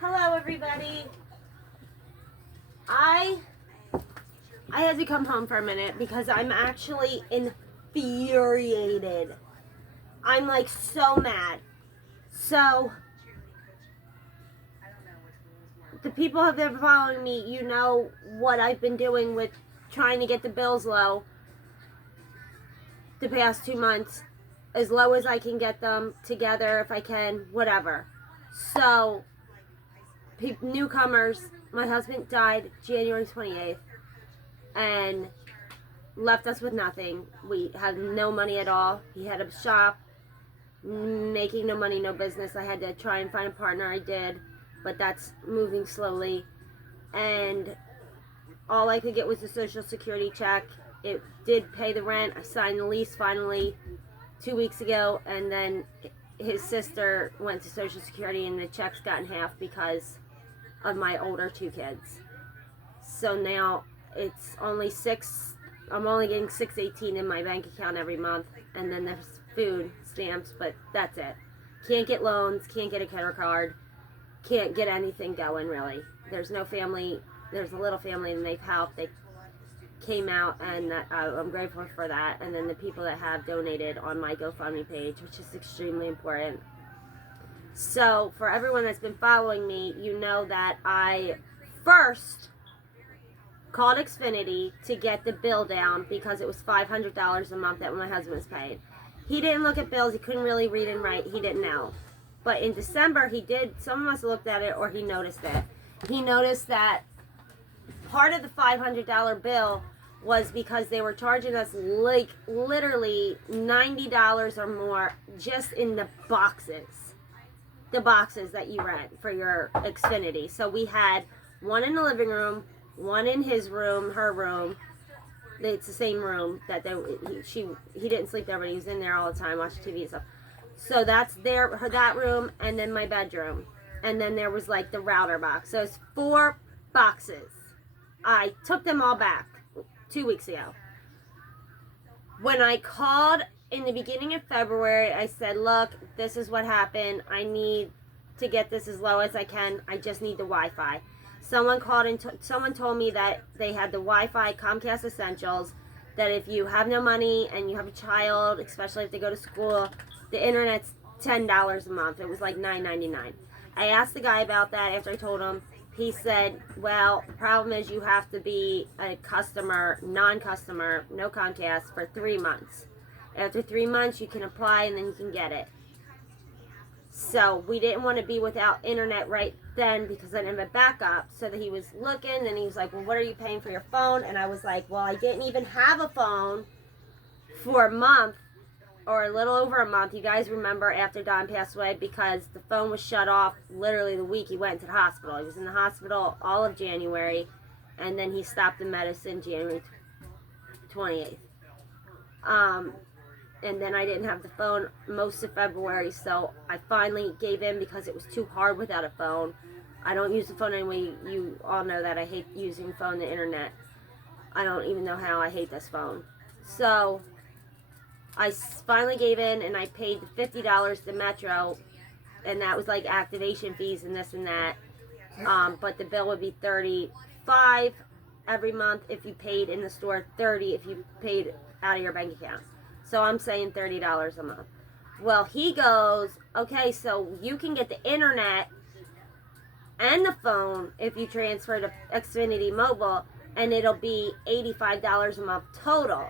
Hello, everybody. I had to come home for a minute because I'm actually infuriated. I'm like so mad. So the people have been following me, you know what I've been doing with trying to get the bills low the past 2 months, as low as I can get them together if I can, whatever. So newcomers, my husband died January 28th and left us with nothing. We had no money at all. He had a shop, making no money, no business. I had to try and find a partner. I did, but that's moving slowly. And all I could get was a Social Security check. It did pay the rent. I signed the lease finally 2 weeks ago, and then his sister went to Social Security and the checks got in half because of my older 2 kids. So now it's only I'm only getting $6.18 in my bank account every month, and then there's food stamps, but that's it. Can't get loans, can't get a credit card, can't get anything going really. There's no family. There's a little family and they've helped. They came out, and I'm grateful for that. And then the people that have donated on my GoFundMe page, which is extremely important. So for everyone that's been following me, you know that I first called Xfinity to get the bill down because it was $500 a month that my husband was paying. He didn't look at bills. He couldn't really read and write. He didn't know. But in December, he did. Someone must have looked at it, or he noticed it. He noticed that part of the $500 bill was because they were charging us like literally $90 or more just in the boxes that you rent for your Xfinity. So we had one in the living room, one in his room, her room. It's the same room that he didn't sleep there, but he was in there all the time watching TV and stuff. So that's that room, and then my bedroom, and then there was like the router box. So it's 4 boxes. I took them all back 2 weeks ago. When I called in the beginning of February, I said, look, this is what happened. I need to get this as low as I can. I just need the Wi-Fi. Someone called and someone told me that they had the Wi-Fi Comcast Essentials, that if you have no money and you have a child, especially if they go to school, the internet's $10 a month. It was like $9.99. I asked the guy about that after I told him. He said, well, the problem is you have to be a customer, non-customer, no Comcast, for 3 months. After 3 months, you can apply and then you can get it. So we didn't want to be without internet right then because I didn't have a backup. So that he was looking, and he was like, well, what are you paying for your phone? And I was like, well, I didn't even have a phone for a month, or a little over a month. You guys remember after Don passed away, because the phone was shut off literally the week he went to the hospital. He was in the hospital all of January, and then he stopped the medicine January 28th. And then I didn't have the phone most of February, so I finally gave in because it was too hard without a phone. I don't use the phone anyway. You all know that I hate using the phone, the internet. I don't even know how I hate this phone. So I finally gave in, and I paid the $50 to Metro, and that was like activation fees and this and that. But the bill would be $35 every month if you paid in the store, $30 if you paid out of your bank account. So I'm saying $30 a month. Well, he goes, okay, so you can get the internet and the phone if you transfer to Xfinity Mobile, and it'll be $85 a month total.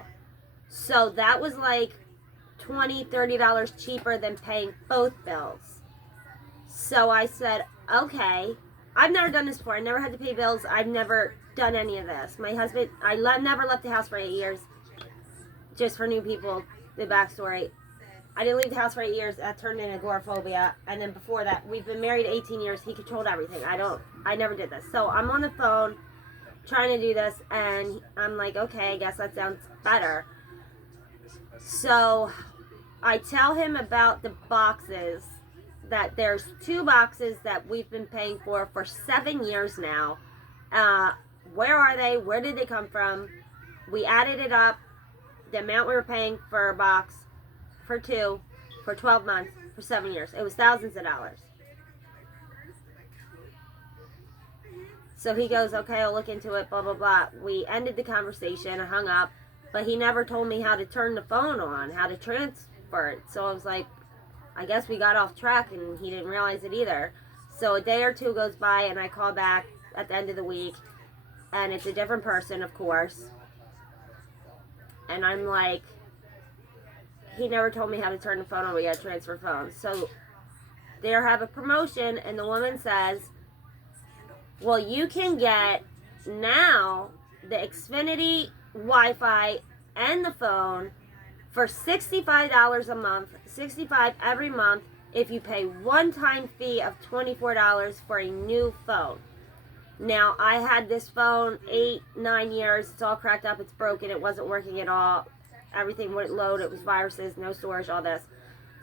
So that was like $20, $30 cheaper than paying both bills. So I said, okay. I've never done this before. I never had to pay bills. I've never done any of this. My husband, never left the house for 8 years. Just for new people, the backstory. I didn't leave the house for 8 years. That turned into agoraphobia. And then before that, we've been married 18 years. He controlled everything. I never did this. So I'm on the phone trying to do this, and I'm like, okay, I guess that sounds better. So I tell him about the boxes, that there's 2 boxes that we've been paying for 7 years now. Where are they? Where did they come from? We added it up. The amount we were paying for a box for 2 for 12 months for 7 years. It was thousands of dollars. So he goes, okay, I'll look into it, blah, blah, blah. We ended the conversation. I hung up. But he never told me how to turn the phone on, how to transfer it. So I was like, I guess we got off track, and he didn't realize it either. So a day or two goes by, and I call back at the end of the week. And it's a different person, of course. And I'm like, he never told me how to turn the phone on. We got to transfer phones. So they have a promotion, and the woman says, well, you can get now the Xfinity Wi-Fi and the phone for $65 a month, $65 every month, if you pay one-time fee of $24 for a new phone. Now, I had this phone 8-9 years. It's all cracked up. It's broken. It wasn't working at all. Everything wouldn't load. It was viruses, no storage, all this.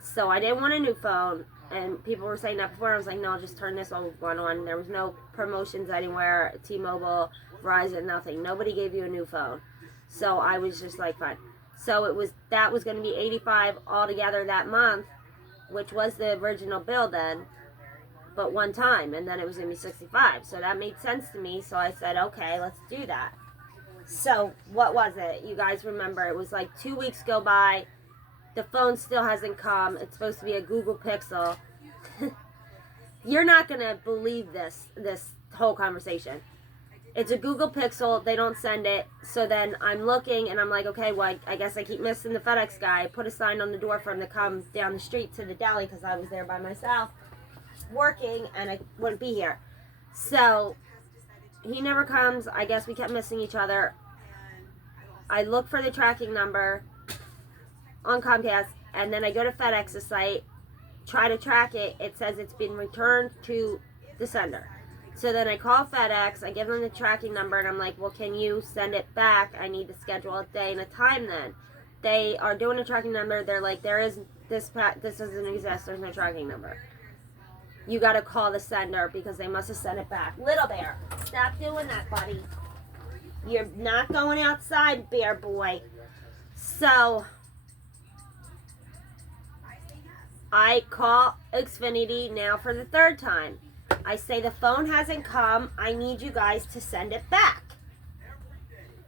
So I didn't want a new phone. And people were saying that before. I was like, no, I'll just turn this one on. There was no promotions anywhere. T-Mobile, Verizon, nothing. Nobody gave you a new phone. So I was just like, fine. So that was going to be $85 altogether that month, which was the original bill then, but one time. And then it was going to be $65. So that made sense to me. So I said, okay, let's do that. So what was it? You guys remember, it was like 2 weeks go by. The phone still hasn't come. It's supposed to be a Google Pixel. You're not going to believe this whole conversation. It's a Google Pixel. They don't send it. So then I'm looking, and I'm like, okay, well, I guess I keep missing the FedEx guy. I put a sign on the door for him to come down the street to the deli because I was there by myself working, and I wouldn't be here. So he never comes. I guess we kept missing each other. I look for the tracking number on Comcast, and then I go to FedEx's site, try to track it. It says it's been returned to the sender. So then I call FedEx, I give them the tracking number, and I'm like, well, can you send it back? I need to schedule a day and a time then. They are doing a tracking number. They're like, this doesn't exist. There's no tracking number. You got to call the sender because they must have sent it back. Little Bear, stop doing that, buddy. You're not going outside, Bear Boy. So I call Xfinity now for the third time. I say the phone hasn't come. I need you guys to send it back.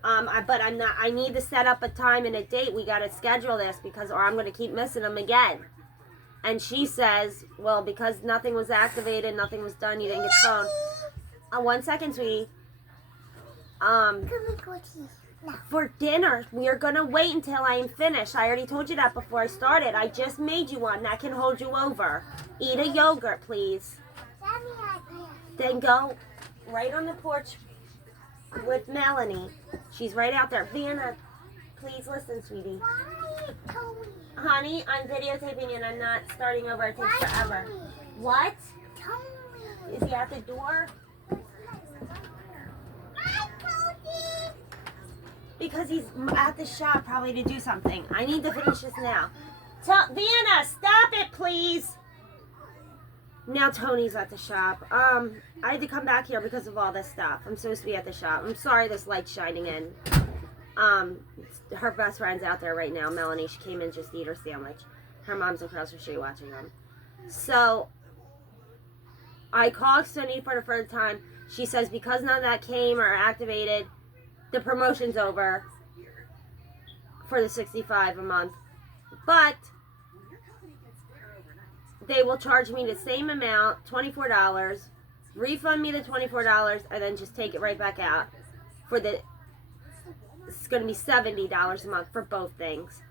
But I need to set up a time and a date. We got to schedule this or I'm going to keep missing them again. And she says, well, because nothing was activated, nothing was done, you didn't get the phone. 1 second, sweetie. For dinner, we are going to wait until I am finished. I already told you that before I started. I just made you one that can hold you over. Eat a yogurt, please. Then go right on the porch with Melanie. She's right out there. Vienna, please listen, sweetie. Honey, I'm videotaping and I'm not starting over. It takes forever. What? Is he at the door? Because he's at the shop probably to do something. I need to finish this now. Vienna, stop it, please. Now Tony's at the shop. I had to come back here because of all this stuff. I'm supposed to be at the shop. I'm sorry this light's shining in. Her best friend's out there right now, Melanie. She came in just to eat her sandwich. Her mom's across the street watching them. So I called Xfinity for the third time. She says because none of that came or activated, the promotion's over for the $65 a month. But they will charge me the same amount, $24, refund me the $24, and then just take it right back out. It's going to be $70 a month for both things.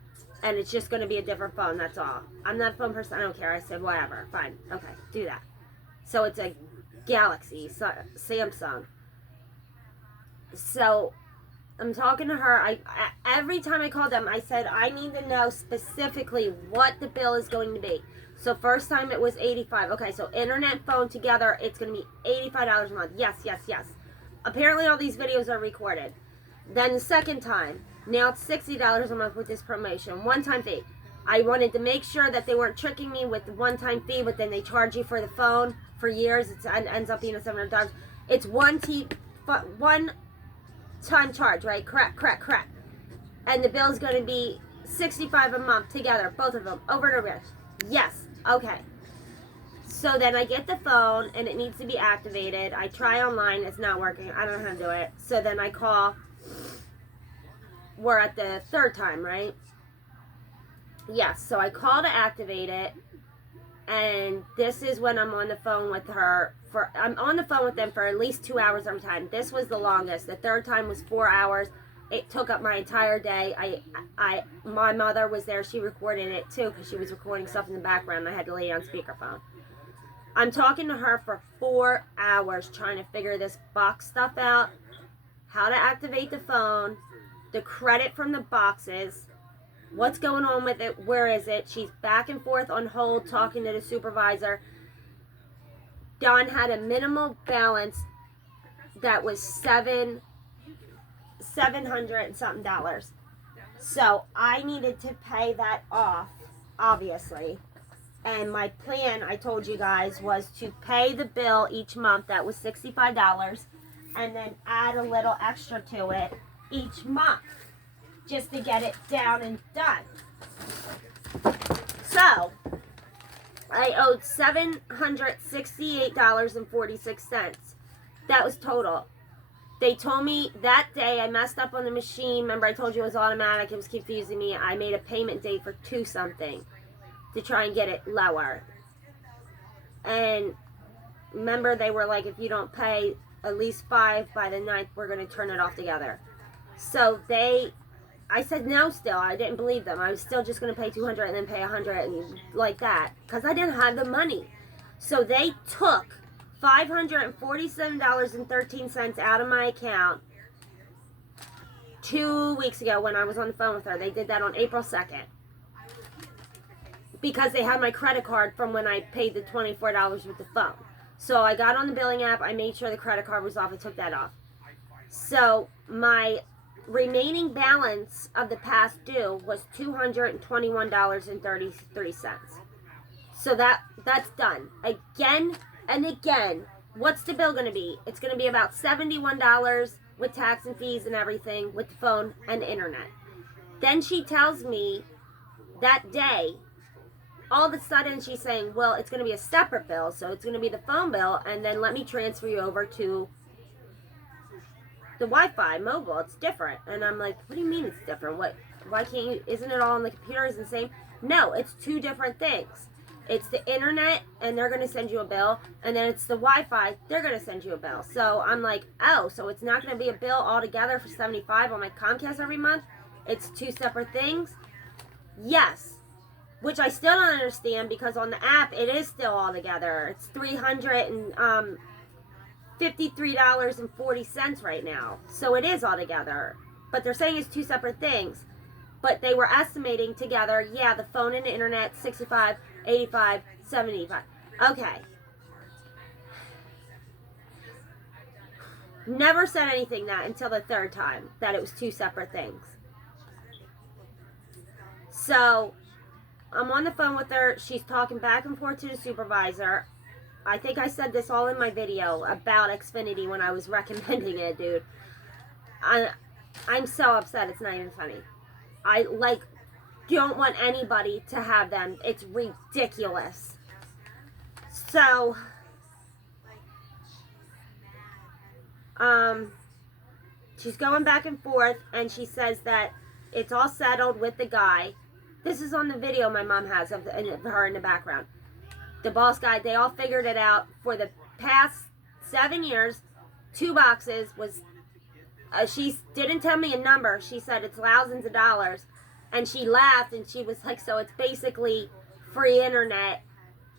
And it's just going to be a different phone, that's all. I'm not a phone person, I don't care. I said, whatever, fine, okay, do that. So it's a Galaxy, Samsung. So I'm talking to her. Every time I called them, I said, I need to know specifically what the bill is going to be. So first time it was $85. Okay, so internet and phone together, it's going to be $85 a month. Yes, yes, yes. Apparently all these videos are recorded. Then the second time, now it's $60 a month with this promotion. One-time fee. I wanted to make sure that they weren't tricking me with the one-time fee, but then they charge you for the phone for years. It ends up being a $700. It's one-time charge, right? Correct. And the bill's going to be $65 a month together, both of them, over and over again. Yes. Okay. So then I get the phone and it needs to be activated. I try online, it's not working. I don't know how to do it. So then I call. We're at the third time, right? Yes, so I call to activate it. And this is when I'm on the phone with her. I'm on the phone with them for at least 2 hours every time. This was the longest. The third time was 4 hours. It took up my entire day. My mother was there. She recorded it too because she was recording stuff in the background. I had to lay it on speakerphone. I'm talking to her for 4 hours trying to figure this box stuff out, how to activate the phone, the credit from the boxes, what's going on with it, where is it. She's back and forth on hold talking to the supervisor. Don had a minimal balance that was $700 and something dollars. So I needed to pay that off, obviously. And my plan, I told you guys, was to pay the bill each month. That was $65. And then add a little extra to it each month, just to get it down and done. So I owed $768.46. That was total. They told me that day I messed up on the machine. Remember I told you it was automatic. It was confusing me. I made a payment date for 2 something to try and get it lower. And remember they were like, if you don't pay at least 5 by the 9th, we're going to turn it off together. So I said no still. I didn't believe them. I was still just going to pay $200 and then pay $100 and like that because I didn't have the money. So they took $547.13 out of my account 2 weeks ago when I was on the phone with her. They did that on April 2nd because they had my credit card from when I paid the $24 with the phone. So I got on the billing app. I made sure the credit card was off. I took that off. So my remaining balance of the past due was $221.33. So that's done. Again and again, what's the bill going to be? It's going to be about $71 with tax and fees and everything with the phone and the internet. Then she tells me that day, all of a sudden she's saying, well, it's going to be a separate bill. So it's going to be the phone bill and then let me transfer you over to the Wi-Fi mobile. It's different. And I'm like, what do you mean it's different? Why can't you, isn't it all on the computer is the same? No, it's 2 different things. It's the internet and they're going to send you a bill, and then it's the Wi-Fi, they're going to send you a bill. So I'm like, oh, so it's not going to be a bill altogether for $75 on my Comcast every month? It's 2 separate things? Yes. Which I still don't understand because on the app it is still all together. It's $353.40 right now. So it is all together. But they're saying it's 2 separate things. But they were estimating together, yeah, the phone and the internet, $65, $85, $75. Okay. Never said anything that until the 3rd time, that it was 2 separate things. So I'm on the phone with her. She's talking back and forth to the supervisor. I think I said this all in my video about Xfinity when I was recommending it, dude. I'm so upset. It's not even funny. I don't want anybody to have them. It's ridiculous. So, she's going back and forth, and she says that it's all settled with the guy. This is on the video my mom has of her in the background. The boss guy, they all figured it out. For the past 7 years, 2 boxes was, she didn't tell me a number. She said it's thousands of dollars. And she laughed and she was like, so it's basically free internet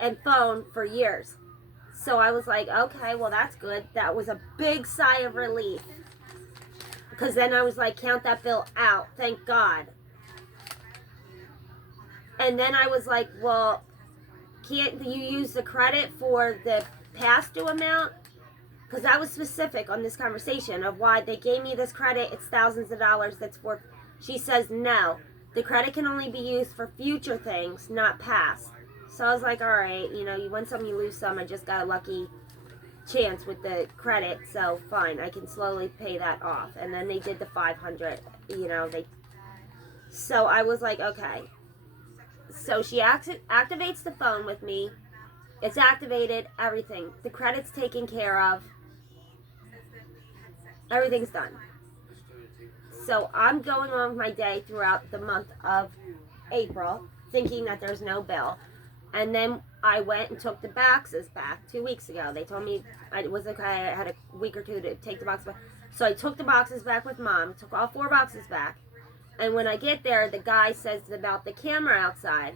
and phone for years. So I was like, okay, well that's good. That was a big sigh of relief. Because then I was like, count that bill out. Thank God. And then I was like, well, can't you use the credit for the past due amount? Because that was specific on this conversation of why they gave me this credit. It's thousands of dollars. That's for. She says no. The credit can only be used for future things, not past. So I was like, all right, you win some, you lose some. I just got a lucky chance with the credit, so fine. I can slowly pay that off. And then they did the $500. So I was like, okay. So she activates the phone with me. It's activated, everything. The credit's taken care of. Everything's done. So I'm going on with my day throughout the month of April, thinking that there's no bill. And then I went and took the boxes back 2 weeks ago. They told me it was okay. I had a week or two to take the boxes back. So I took the boxes back with Mom, took all 4 boxes back. And when I get there, the guy says about the camera outside,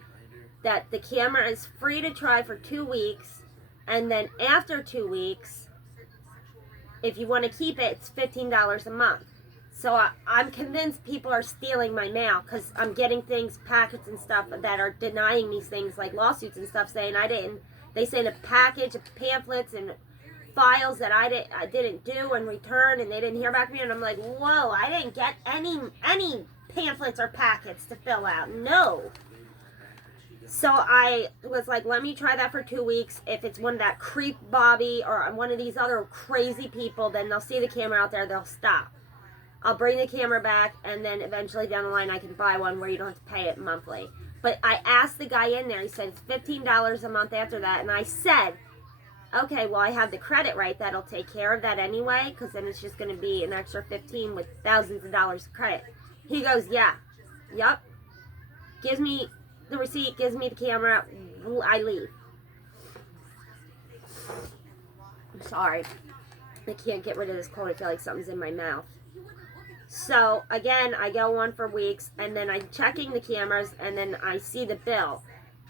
that the camera is free to try for 2 weeks. And then after 2 weeks, if you want to keep it, it's $15 a month. So I'm convinced people are stealing my mail because I'm getting things, packets and stuff that are denying me things like lawsuits and stuff, saying I didn't. They sent a package of pamphlets and files that I didn't do and return, and they didn't hear back from me. And I'm like, whoa, I didn't get any pamphlets or packets to fill out. No. So I was like, let me try that for 2 weeks. If it's one of that creep Bobby or one of these other crazy people, then they'll see the camera out there, they'll stop. I'll bring the camera back, and then eventually down the line I can buy one where you don't have to pay it monthly. But I asked the guy in there, he said it's $15 a month after that, and I said, okay, well, I have the credit right, that'll take care of that anyway, because then it's just going to be an extra $15 with thousands of dollars of credit. He goes, yeah, yep, gives me the receipt, gives me the camera, I leave. I'm sorry, I can't get rid of this cold, I feel like something's in my mouth. So, again, I go on for weeks, and then I'm checking the cameras, and then I see the bill.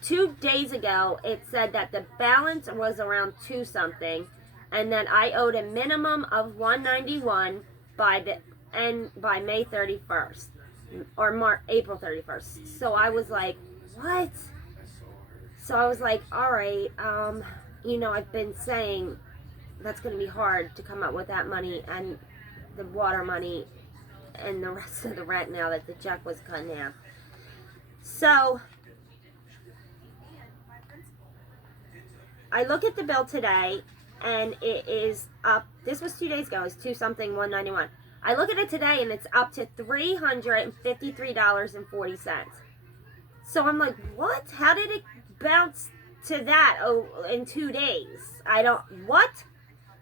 2 days ago, it said that the balance was around 2 something, and that I owed a minimum of $191 by May 31st, or April 31st. So I was like, what? So I was like, all right, I've been saying that's going to be hard to come up with that money and the water money and the rest of the rent now that the check was cut in half. So I look at the bill today, and it is up. This was 2 days ago. It's 2 something, $191. I look at it today, and it's up to $353.40. So I'm like, what? How did it bounce to that in 2 days? What?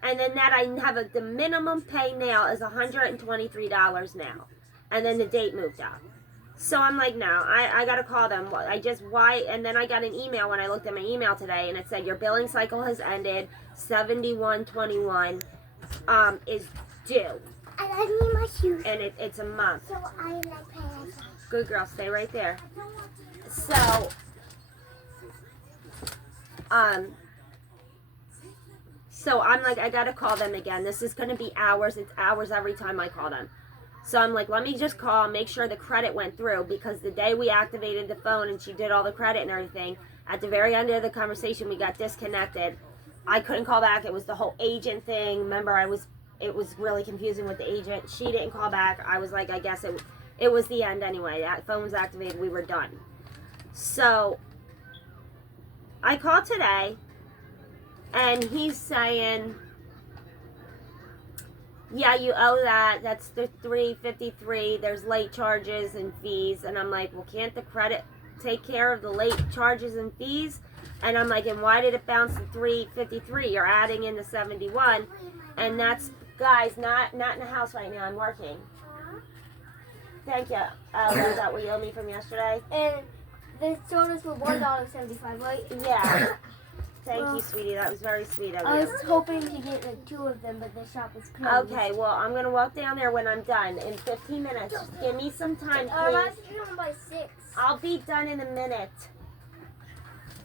And then that I have the minimum pay now is $123 now. And then the date moved up. So I'm like, no, I got to call them. Why? And then I got an email when I looked at my email today, and it said, your billing cycle has ended. 7121 is due. I need my shoes. And it's a month. So I like pants. Good girl, stay right there. So I'm like, I gotta call them again. This is gonna be hours. It's hours every time I call them. So I'm like, let me just call, make sure the credit went through, because the day we activated the phone and she did all the credit and everything, at the very end of the conversation we got disconnected. I couldn't call back. It was the whole agent thing. Remember, it was really confusing with the agent. She didn't call back. I was like, I guess it was the end anyway. That phone was activated. We were done. So I called today, and he's saying, yeah, you owe that. That's the $353. There's late charges and fees. And I'm like, well, can't the credit take care of the late charges and fees? And I'm like, and why did it bounce to $353? You're adding in the 71. And that's, guys, not in the house right now. I'm working. Thank you. Was that what you owe me from yesterday? And the sodas were $1.75, right? Yeah. Thank you, sweetie. That was very sweet of you. I was hoping to get like 2 of them, but the shop is closed. Okay, well, I'm going to walk down there when I'm done in 15 minutes. Just give me some time, please. I have to be home by 6. I'll be done in a minute.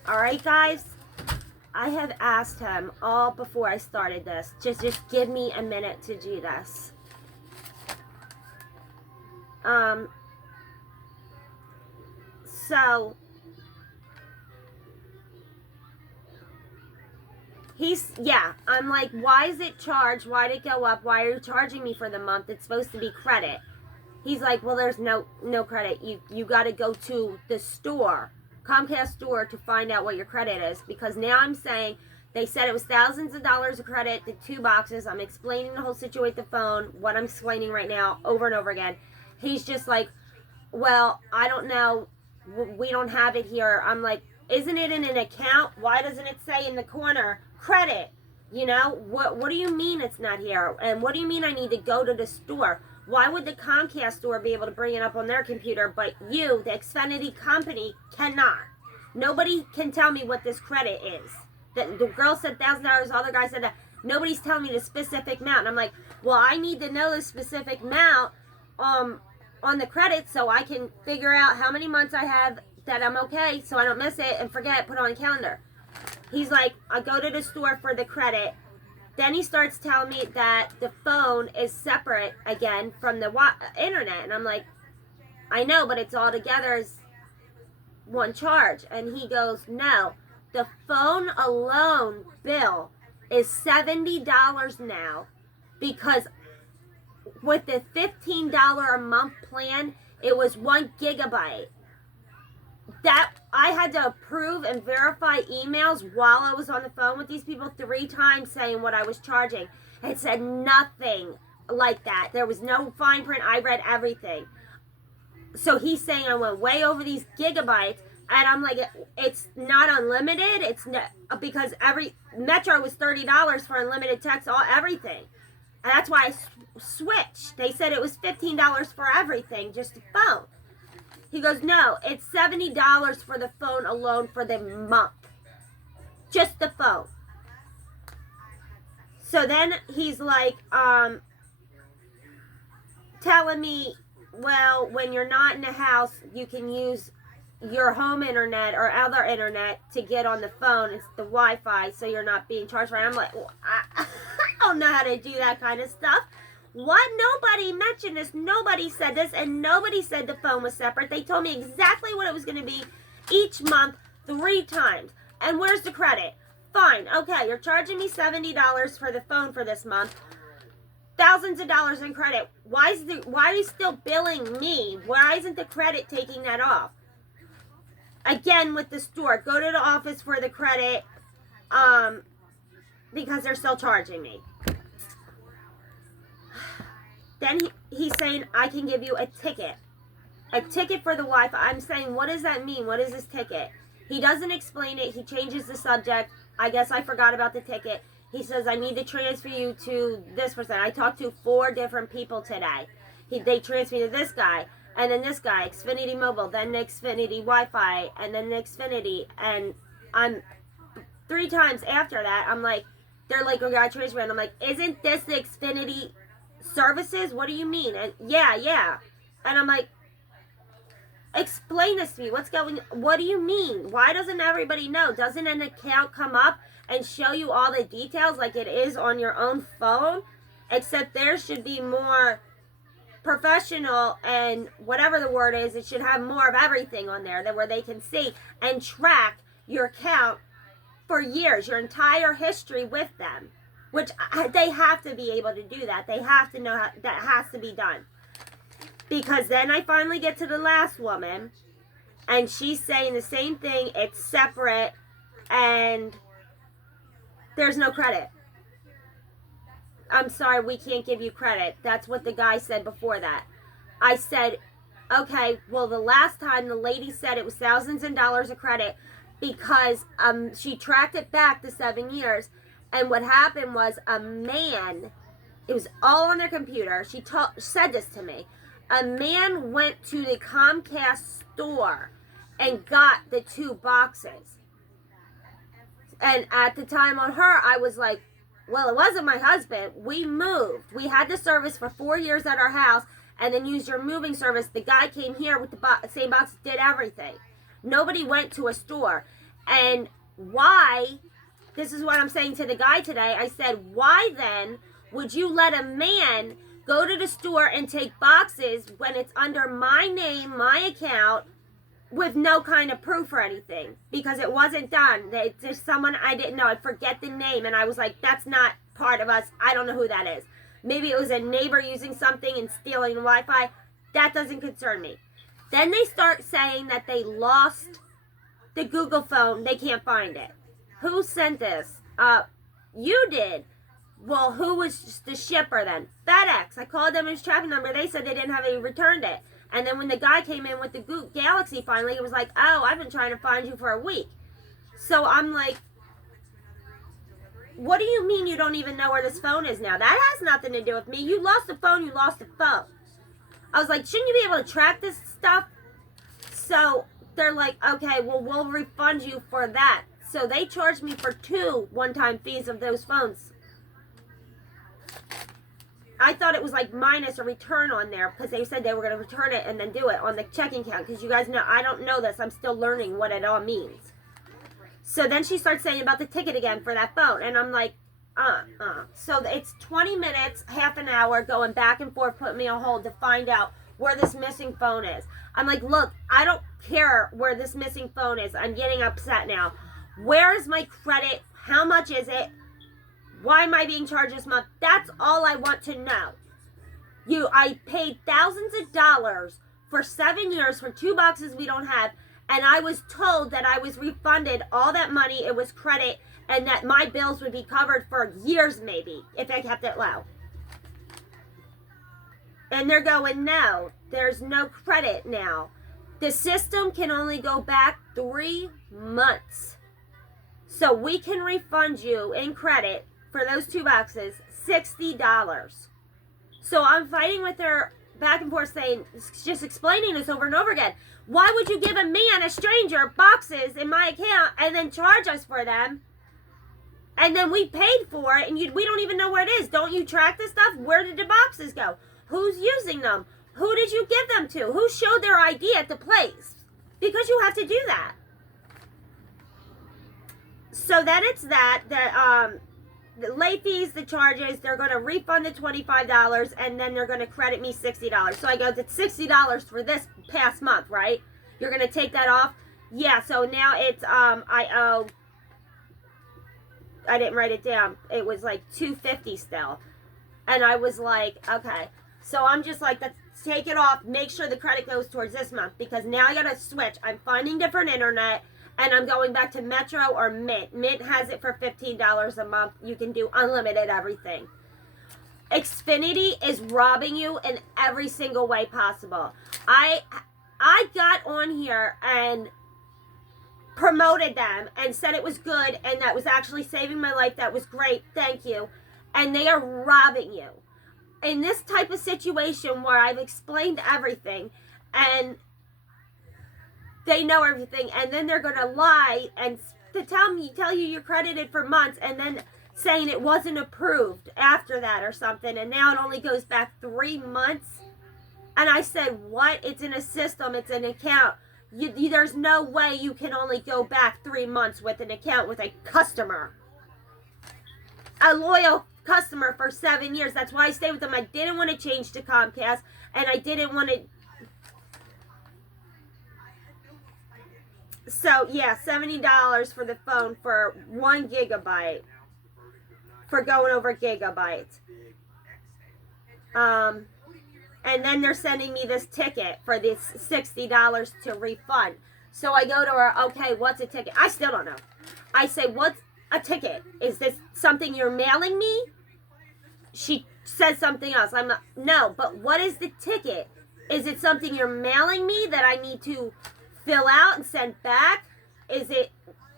All right, guys? I have asked him all before I started this. Just give me a minute to do this. So I'm like, why is it charged? Why did it go up? Why are you charging me for the month? It's supposed to be credit. He's like, well, there's no credit. You got to go to the store, Comcast store, to find out what your credit is, because now I'm saying they said it was thousands of dollars of credit, the 2 boxes. I'm explaining the whole situation with the phone, what I'm explaining right now over and over again. He's just like, well, I don't know. We don't have it here. I'm like, isn't it in an account? Why doesn't it say in the corner, credit? You know, what do you mean it's not here? And what do you mean I need to go to the store? Why would the Comcast store be able to bring it up on their computer, but you, the Xfinity company, cannot? Nobody can tell me what this credit is. The girl said $1,000, the other guy said that. Nobody's telling me the specific amount. And I'm like, well, I need to know the specific amount on the credit so I can figure out how many months I have that I'm okay, so I don't miss it and forget, put it on a calendar. He's like, I go to the store for the credit. Then he starts telling me that the phone is separate again from the internet. And I'm like, I know, but it's all together as one charge. And he goes, no, the phone alone bill is $70 now, because with the $15 a month plan, it was 1 gigabyte. That I had to approve and verify emails while I was on the phone with these people 3 times saying what I was charging. It said nothing like that. There was no fine print. I read everything. So he's saying I went way over these gigabytes, and I'm like, it's not unlimited. It's not, because every Metro was $30 for unlimited text, everything. And that's why I switched. They said it was $15 for everything, just a phone. He goes, no, it's $70 for the phone alone for the month. Just the phone. So then he's like, telling me, well, when you're not in the house, you can use your home internet or other internet to get on the phone. It's the Wi-Fi, so you're not being charged for it. I'm like, well, I don't know how to do that kind of stuff. What? Nobody mentioned this. Nobody said this, and nobody said the phone was separate. They told me exactly what it was going to be each month 3 times. And where's the credit? Fine. Okay, you're charging me $70 for the phone for this month. Thousands of dollars in credit. Why are you still billing me? Why isn't the credit taking that off? Again, with the store, go to the office for the credit, because they're still charging me. Then he's saying, I can give you a ticket. A ticket for the Wi-Fi. I'm saying, what does that mean? What is this ticket? He doesn't explain it. He changes the subject. I guess I forgot about the ticket. He says, I need to transfer you to this person. I talked to 4 different people today. They transfer me to this guy, and then this guy, Xfinity Mobile, then the Xfinity Wi-Fi, and then the Xfinity. And I'm 3 times after that, I'm like, they're like, oh, I transfer. And I'm like, isn't this the Xfinity services? What do you mean? And yeah. And I'm like, explain this to me. What do you mean? Why doesn't everybody know? Doesn't an account come up and show you all the details like it is on your own phone? Except there should be more professional, and whatever the word is, it should have more of everything on there where they can see and track your account for years, your entire history with them. Which they have to be able to do that. They have to know how that has to be done. Because then I finally get to the last woman, and she's saying the same thing. It's separate, and there's no credit. I'm sorry, we can't give you credit. That's what the guy said before that. I said, okay, well, the last time the lady said it was thousands of dollars of credit because she tracked it back to 7 years. And what happened was a man, it was all on their computer. She said this to me. A man went to the Comcast store and got the 2 boxes. And at the time on her, I was like, well, it wasn't my husband. We moved. We had the service for 4 years at our house and then used your moving service. The guy came here with the same box, did everything. Nobody went to a store. And why, this is what I'm saying to the guy today. I said, why then would you let a man go to the store and take boxes when it's under my name, my account, with no kind of proof or anything? Because it wasn't done. It's just someone I didn't know. I forget the name. And I was like, that's not part of us. I don't know who that is. Maybe it was a neighbor using something and stealing Wi-Fi. That doesn't concern me. Then they start saying that they lost the Google phone. They can't find it. Who sent this? You did. Well, who was the shipper then? FedEx. I called them his tracking number. They said they didn't have it. He returned it. And then when the guy came in with the Galaxy finally, it was like, oh, I've been trying to find you for a week. So I'm like, what do you mean you don't even know where this phone is now? That has nothing to do with me. You lost the phone, you lost the phone. I was like, shouldn't you be able to track this stuff? So they're like, okay, well, we'll refund you for that. So they charged me for 2 one-time fees of those phones. I thought it was like minus a return on there because they said they were going to return it and then do it on the checking account. Because you guys know, I don't know this. I'm still learning what it all means. So then she starts saying about the ticket again for that phone. And I'm like, So it's 20 minutes, half an hour going back and forth, putting me on hold to find out where this missing phone is. I'm like, look, I don't care where this missing phone is. I'm getting upset now. Where is my credit? How much is it? Why am I being charged this month? That's all I want to know. I paid thousands of dollars for 7 years for 2 boxes we don't have, and I was told that I was refunded all that money, it was credit, and that my bills would be covered for years maybe if I kept it low. And they're going, no, there's no credit now. The system can only go back 3 months. So we can refund you in credit for those 2 boxes, $60. So I'm fighting with her back and forth saying, just explaining this over and over again. Why would you give a man, a stranger, boxes in my account and then charge us for them? And then we paid for it and we don't even know where it is. Don't you track this stuff? Where did the boxes go? Who's using them? Who did you give them to? Who showed their ID at the place? Because you have to do that. So then it's that. The late fees, the charges, they're going to refund the $25 and then they're going to credit me $60. So I go, it's $60 for this past month, right? You're going to take that off? Yeah, so now it's, I owe, I didn't write it down. It was like $250 still. And I was like, okay. So I'm just like, let's take it off. Make sure the credit goes towards this month because now I got to switch. I'm finding different internet. And I'm going back to Metro or Mint. Mint has it for $15 a month. You can do unlimited everything. Xfinity is robbing you in every single way possible. I got on here and promoted them and said it was good and that was actually saving my life. That was great. Thank you. And they are robbing you. In this type of situation where I've explained everything and they know everything, and then they're going to lie and to tell you you're credited for months, and then saying it wasn't approved after that or something, and now it only goes back 3 months. And I said, what? It's in a system. It's an account. There's no way you can only go back 3 months with an account with a customer. A loyal customer for 7 years. That's why I stayed with them. I didn't want to change to Comcast, and I didn't want to. So, yeah, $70 for the phone for 1 gigabyte. For going over gigabytes. And then they're sending me this ticket for this $60 to refund. So I go to her, okay, what's a ticket? I still don't know. I say, what's a ticket? Is this something you're mailing me? She says something else. I'm like, no, but what is the ticket? Is it something you're mailing me that I need to fill out and send back? Is it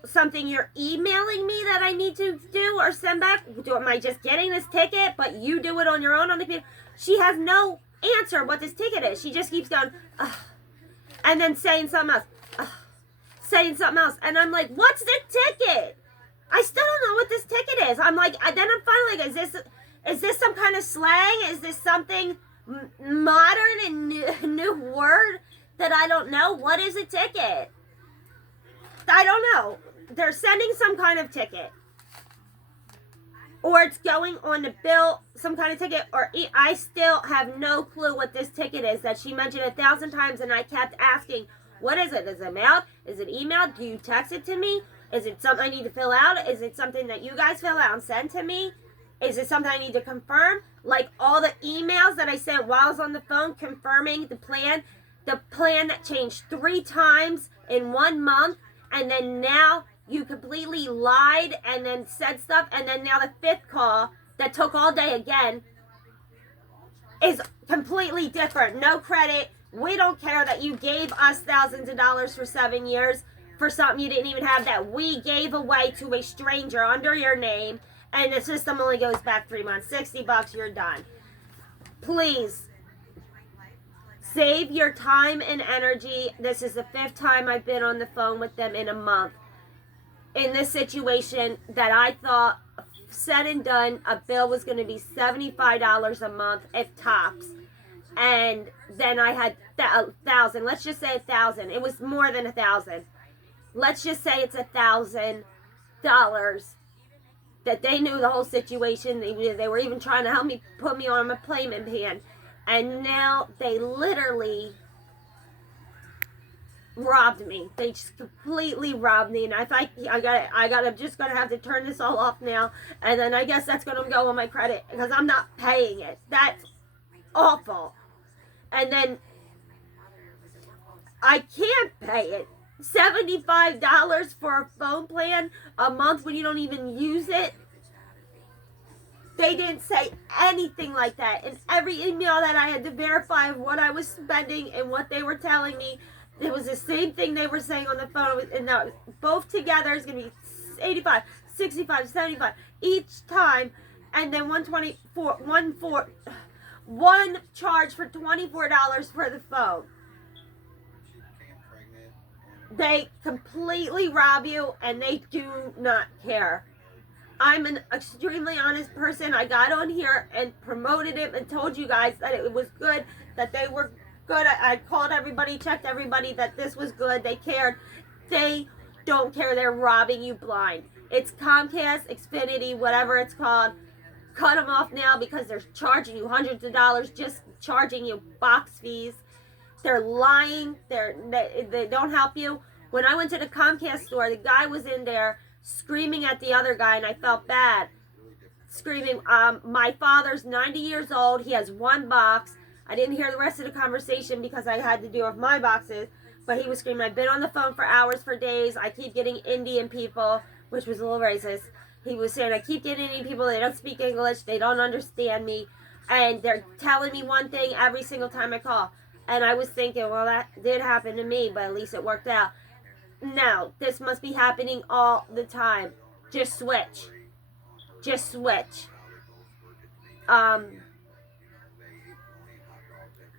something you're emailing me that I need to do or send back? Am I just getting this ticket, but you do it on your own on the computer? She has no answer what this ticket is. She just keeps going, ugh, and then saying something else, ugh, saying something else. And I'm like, what's the ticket? I still don't know what this ticket is. I'm like, then I'm finally like, is this some kind of slang? Is this something modern and new word that I don't know? What is a ticket? I don't know. They're sending some kind of ticket. Or it's going on the bill, some kind of ticket. Or I still have no clue what this ticket is that she mentioned 1,000 times. And I kept asking, what is it? Is it mailed? Is it emailed? Do you text it to me? Is it something I need to fill out? Is it something that you guys fill out and send to me? Is it something I need to confirm? Like all the emails that I sent while I was on the phone confirming the plan that changed 3 times in 1 month, and then now you completely lied and then said stuff, and then now the 5th call that took all day again is completely different. No credit, We don't care that you gave us thousands of dollars for 7 years for something you didn't even have that we gave away to a stranger under your name, and the system only goes back 3 months. $60, you're done. Please, save your time and energy. This is the 5th time I've been on the phone with them in a month. In this situation that I thought, said and done, a bill was going to be $75 a month if tops. And then I had 1,000. Let's just say 1,000. It was more than 1,000. Let's just say it's $1,000 that they knew the whole situation. They were even trying to help me, put me on a payment plan. And now they literally robbed me. They just completely robbed me. And if I'm just gonna have to turn this all off now. And then I guess that's gonna go on my credit because I'm not paying it. That's awful. And then I can't pay it. $75 for a phone plan a month when you don't even use it. They didn't say anything like that. In every email that I had to verify what I was spending and what they were telling me, it was the same thing they were saying on the phone. And now both together is going to be 85, 65, 75 each time. And then one charge for $24 for the phone. They completely rob you, and they do not care. I'm an extremely honest person. I got on here and promoted it and told you guys that it was good, that they were good. I called everybody, checked everybody that this was good. They cared. They don't care. They're robbing you blind. It's Comcast, Xfinity, whatever it's called. Cut them off now because they're charging you hundreds of dollars, just charging you box fees. They're lying. They don't help you. When I went to the Comcast store, the guy was in there screaming at the other guy, and I felt bad. Screaming, my father's 90 years old. He has one box. I didn't hear the rest of the conversation because I had to deal with my boxes. But he was screaming, I've been on the phone for hours, for days. I keep getting Indian people, which was a little racist. He was saying, I keep getting Indian people. They don't speak English. They don't understand me. And they're telling me one thing every single time I call. And I was thinking, well, that did happen to me, but at least it worked out. No, this must be happening all the time. Just switch. Just switch.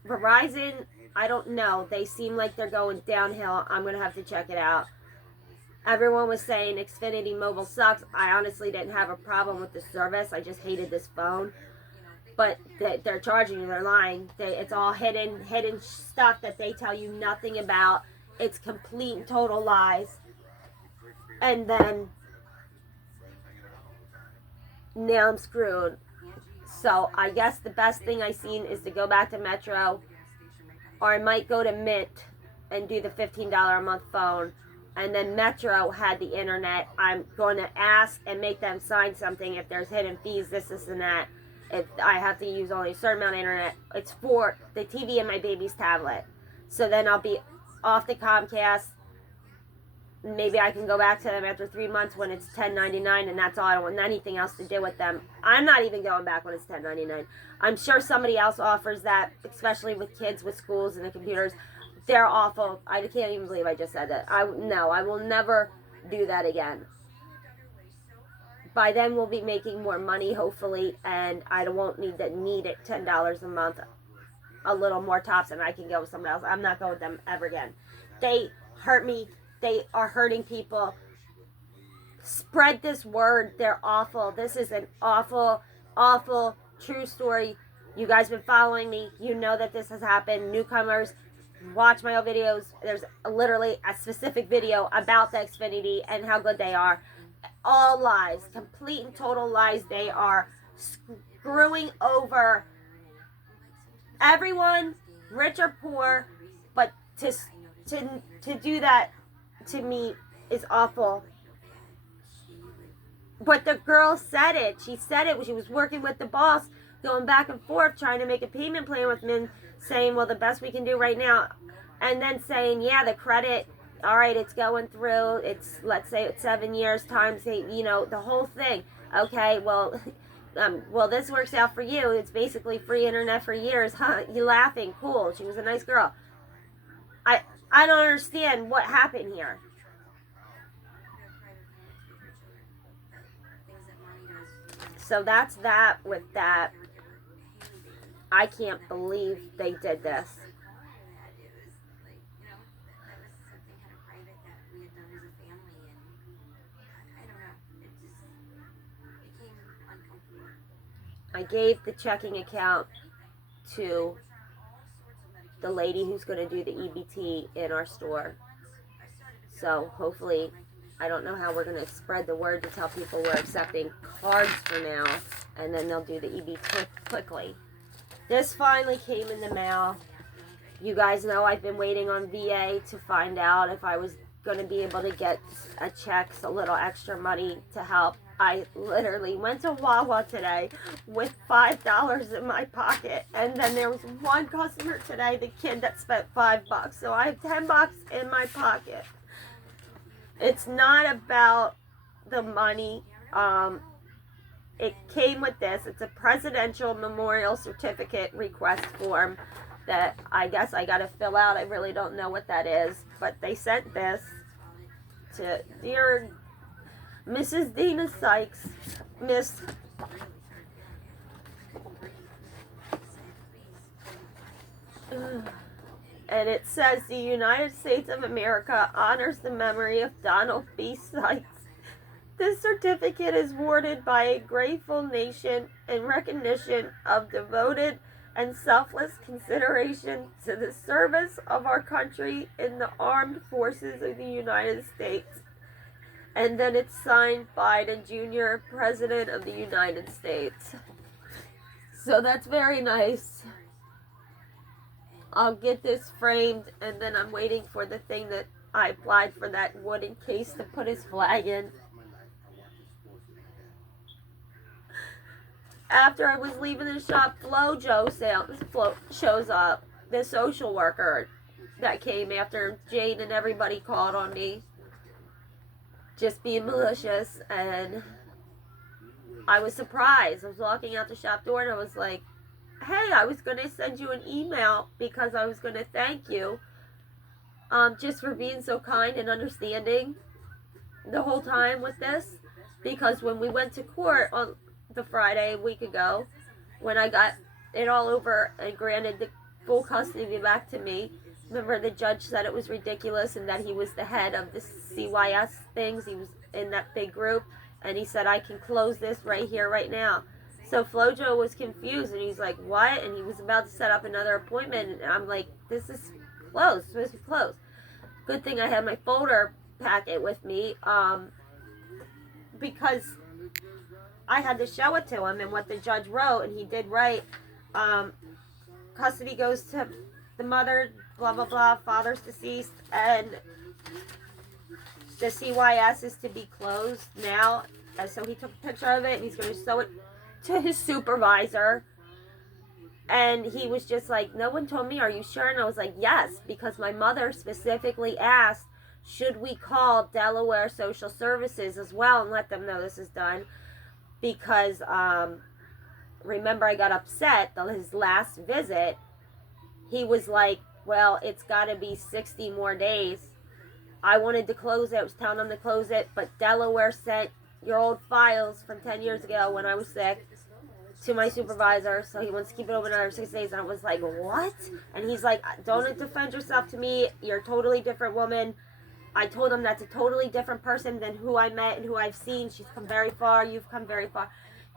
Verizon, I don't know. They seem like they're going downhill. I'm going to have to check it out. Everyone was saying Xfinity Mobile sucks. I honestly didn't have a problem with the service. I just hated this phone. But they're charging you. They're lying. It's all hidden stuff that they tell you nothing about. It's complete and total lies. And then now I'm screwed. So I guess the best thing I seen is to go back to Metro, or I might go to Mint and do the $15 a month phone. And then Metro had the internet. I'm going to ask and make them sign something if there's hidden fees, this, and that. If I have to use only a certain amount of internet, it's for the TV and my baby's tablet. So then I'll be off the Comcast. Maybe I can go back to them after 3 months when it's $10.99, and that's all. I don't want anything else to do with them. I'm not even going back when it's $10.99. I'm sure somebody else offers that, especially with kids, with schools, and the computers. They're awful. I can't even believe I just said that. I will never do that again. By then, we'll be making more money, hopefully, and I won't need it $10 a month, a little more tops, and I can go with somebody else. I'm not going with them ever again. They hurt me. They are hurting people. Spread this word. They're awful. This is an awful, awful, true story. You guys been following me. You know that this has happened. Newcomers, watch my old videos. There's literally a specific video about the Xfinity and how good they are. All lies, complete and total lies. They are screwing over everyone, rich or poor. But to do that to me is awful. But the girl said it. She said it when she was working with the boss, going back and forth, trying to make a payment plan with me, saying, well, the best we can do right now. And then saying, yeah, the credit, all right, it's going through. It's, let's say it's 7 years times, the whole thing. Okay, well, this works out for you. It's basically free internet for years. Huh? You laughing. Cool. She was a nice girl. I don't understand what happened here. So that's that with that. I can't believe they did this. I gave the checking account to the lady who's going to do the EBT in our store. So hopefully, I don't know how we're going to spread the word to tell people we're accepting cards for now, and then they'll do the EBT quickly. This finally came in the mail. You guys know I've been waiting on VA to find out if I was going to be able to get a check, a little extra money to help. I literally went to Wawa today with $5 in my pocket, and then there was one customer today, the kid, that spent $5. So I have $10 in my pocket. It's not about the money. It came with this. It's a presidential memorial certificate request form that I guess I got to fill out. I really don't know what that is, but they sent this to dear Mrs. Dina Sykes, Miss. And it says the United States of America honors the memory of Donald B. Sykes. This certificate is awarded by a grateful nation in recognition of devoted and selfless consideration to the service of our country in the armed forces of the United States. And then it's signed Biden Jr., President of the United States. So that's very nice. I'll get this framed, and then I'm waiting for the thing that I applied for, that wooden case to put his flag in. After I was leaving the shop, Flo shows up, the social worker that came after Jane and everybody called on me, just being malicious, and I was surprised. I was walking out the shop door and I was like, hey, I was going to send you an email because I was going to thank you just for being so kind and understanding the whole time with this, because when we went to court on the Friday a week ago, when I got it all over and granted the full custody back to me, remember the judge said it was ridiculous and that he was the head of the CYS things, he was in that big group, and he said I can close this right here right now. So Flojo was confused and he's like, what? And he was about to set up another appointment, and I'm like, this is closed, it's supposed to be closed. Good thing I had my folder packet with me, because I had to show it to him and what the judge wrote, and he did write, custody goes to the mother, blah, blah, blah, father's deceased, and the CYS is to be closed now. And so he took a picture of it, and he's going to show it to his supervisor. And he was just like, no one told me, are you sure? And I was like, yes, because my mother specifically asked, should we call Delaware Social Services as well and let them know this is done? Because, remember, I got upset his last visit. He was like, well, it's got to be 60 more days. I wanted to close it. I was telling him to close it, but Delaware sent your old files from 10 years ago when I was sick to my supervisor, so he wants to keep it open another 6 days. And I was like, what? And he's like, don't defend yourself to me. You're a totally different woman. I told him that's a totally different person than who I met and who I've seen. She's come very far. You've come very far.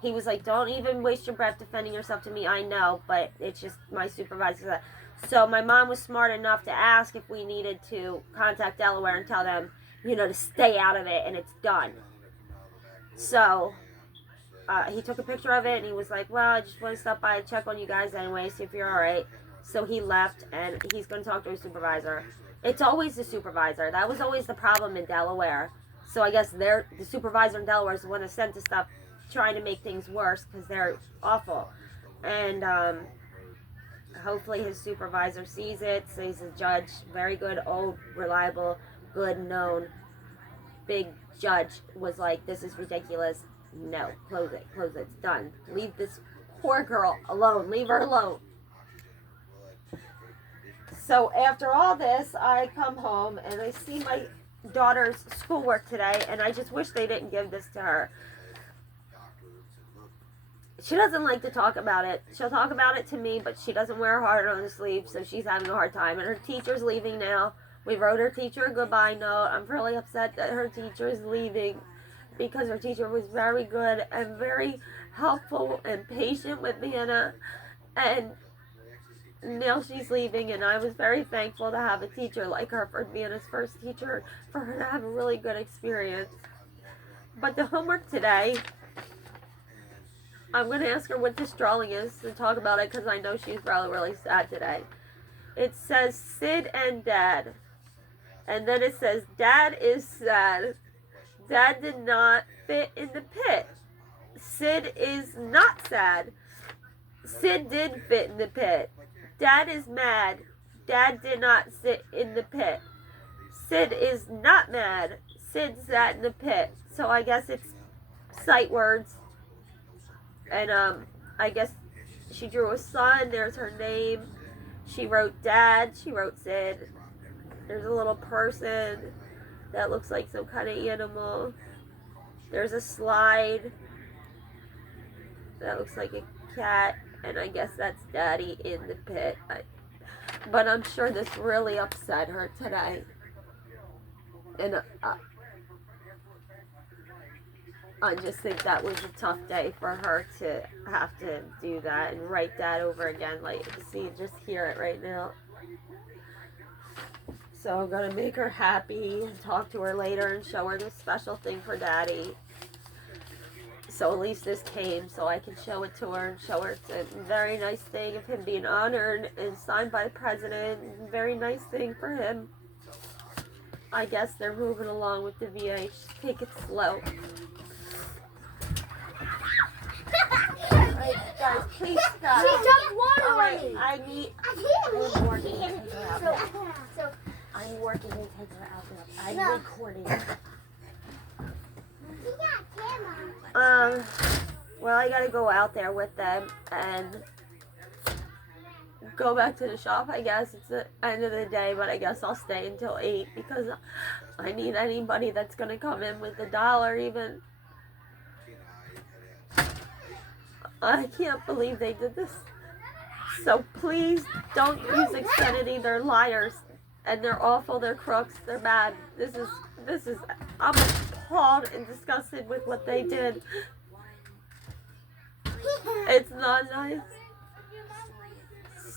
He was like, don't even waste your breath defending yourself to me. I know, but it's just my supervisor. So my mom was smart enough to ask if we needed to contact Delaware and tell them, to stay out of it, and it's done. So he took a picture of it, and he was like, well, I just want to stop by and check on you guys anyway, see if you're all right. So he left, and he's going to talk to his supervisor. It's always the supervisor. That was always the problem in Delaware. So I guess the supervisor in Delaware is the one that sent the stuff trying to make things worse because they're awful. And hopefully his supervisor sees it, sees a judge, very good, old, reliable, good, known, big judge was like, this is ridiculous. No, close it, it's done. Leave this poor girl alone, leave her alone. So after all this, I come home and I see my daughter's schoolwork today, and I just wish they didn't give this to her. She doesn't like to talk about it. She'll talk about it to me, but she doesn't wear her heart on her sleeve, so she's having a hard time. And her teacher's leaving now. We wrote her teacher a goodbye note. I'm really upset that her teacher is leaving because her teacher was very good and very helpful and patient with Vienna. And now she's leaving, and I was very thankful to have a teacher like her for Vienna's first teacher, for her to have a really good experience. But the homework today, I'm going to ask her what this drawing is and talk about it because I know she's probably really sad today. It says Sid and Dad. And then it says Dad is sad. Dad did not fit in the pit. Sid is not sad. Sid did fit in the pit. Dad is mad. Dad did not sit in the pit. Sid is not mad. Sid sat in the pit. So I guess it's sight words. And I guess she drew a sun. There's her name. She wrote Dad. She wrote Sid. There's a little person that looks like some kind of animal. There's a slide that looks like a cat. And I guess that's Daddy in the pit. But I'm sure this really upset her today. And I just think that was a tough day for her to have to do that and write that over again. Like, see, just hear it right now. So I'm going to make her happy and talk to her later and show her this special thing for Daddy. So at least this came so I can show it to her and show her it's a very nice thing of him being honored and signed by the president. Very nice thing for him. I guess they're moving along with the VA. Just take it slow. Alright, guys, please stop. She dumped water Alright, on me. I'm working to take her out. I'm working to take her out. I'm recording. Well, I gotta go out there with them and go back to the shop, I guess. It's the end of the day, but I guess I'll stay until 8 because I need anybody that's gonna come in with $1 even. I can't believe they did this. So please don't use Xfinity. They're liars. And they're awful. They're crooks. They're bad. This is, I'm appalled and disgusted with what they did. It's not nice.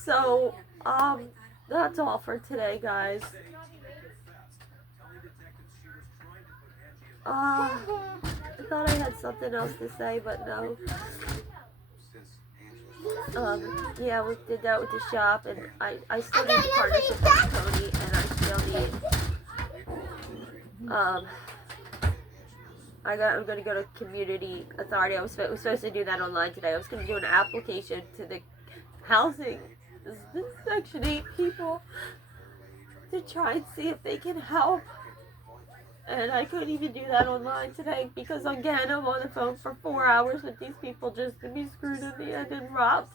So, that's all for today, guys. I thought I had something else to say, but no. Yeah, we did that with the shop, and I still need partnership with Tony, and I still need, I'm gonna go to Community Authority. I was supposed to do that online today. I was gonna do an application to the housing, this Section 8 people, to try and see if they can help. And I couldn't even do that online today because, again, I'm on the phone for 4 hours with these people just to be screwed in the end and robbed.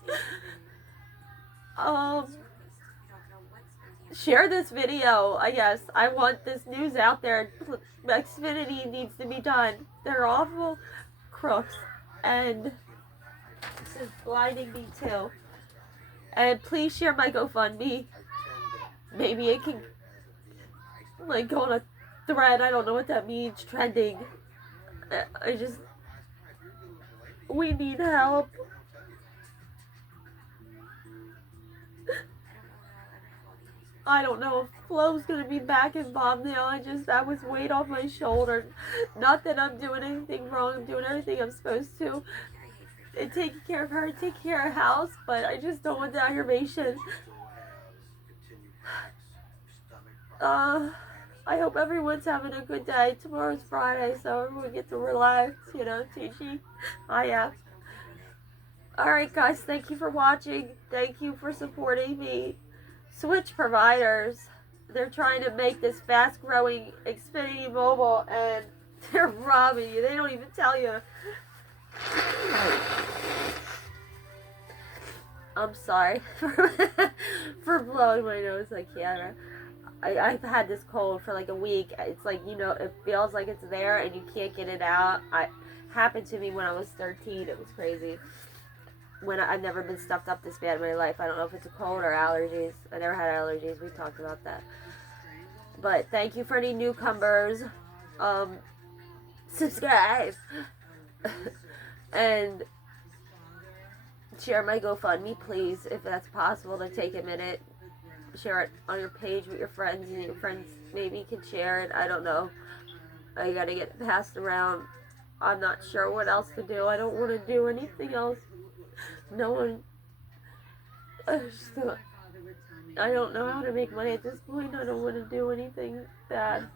Share this video, I guess. I want this news out there. Xfinity needs to be done. They're awful crooks. And this is blinding me, too. And please share my GoFundMe. Maybe it can, like, go on a thread. I don't know what that means. Trending. We need help. I don't know if Flo's gonna be back involved now. That was weight off my shoulder. Not that I'm doing anything wrong. I'm doing everything I'm supposed to. And taking care of her, taking care of the house, but I just don't want the aggravation. I hope everyone's having a good day. Tomorrow's Friday, so everyone gets to relax, you know, TG. Alright guys, thank you for watching. Thank you for supporting me. Switch providers. They're trying to make this fast-growing Xfinity Mobile, and they're robbing you. They don't even tell you. I'm sorry for blowing my nose like Kiara. I've had this cold for like a week. It's like, you know, it feels like it's there and you can't get it out. It happened to me when I was 13. It was crazy. I've never been stuffed up this bad in my life. I don't know if it's a cold or allergies. I never had allergies. We talked about that. But thank you for any newcomers. Subscribe. And share my GoFundMe, please, if that's possible to take a minute. Share it on your page with your friends, and your friends maybe can share it. I don't know. I gotta get it passed around. I'm not sure what else to do. I don't want to do anything else. No one. I don't know how to make money at this point. I don't want to do anything bad.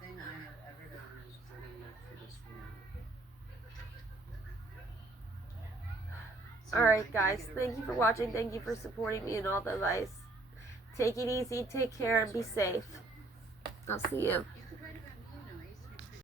Alright guys, thank you for watching. Thank you for supporting me and all the advice. Take it easy, take care, and be safe. I'll see you.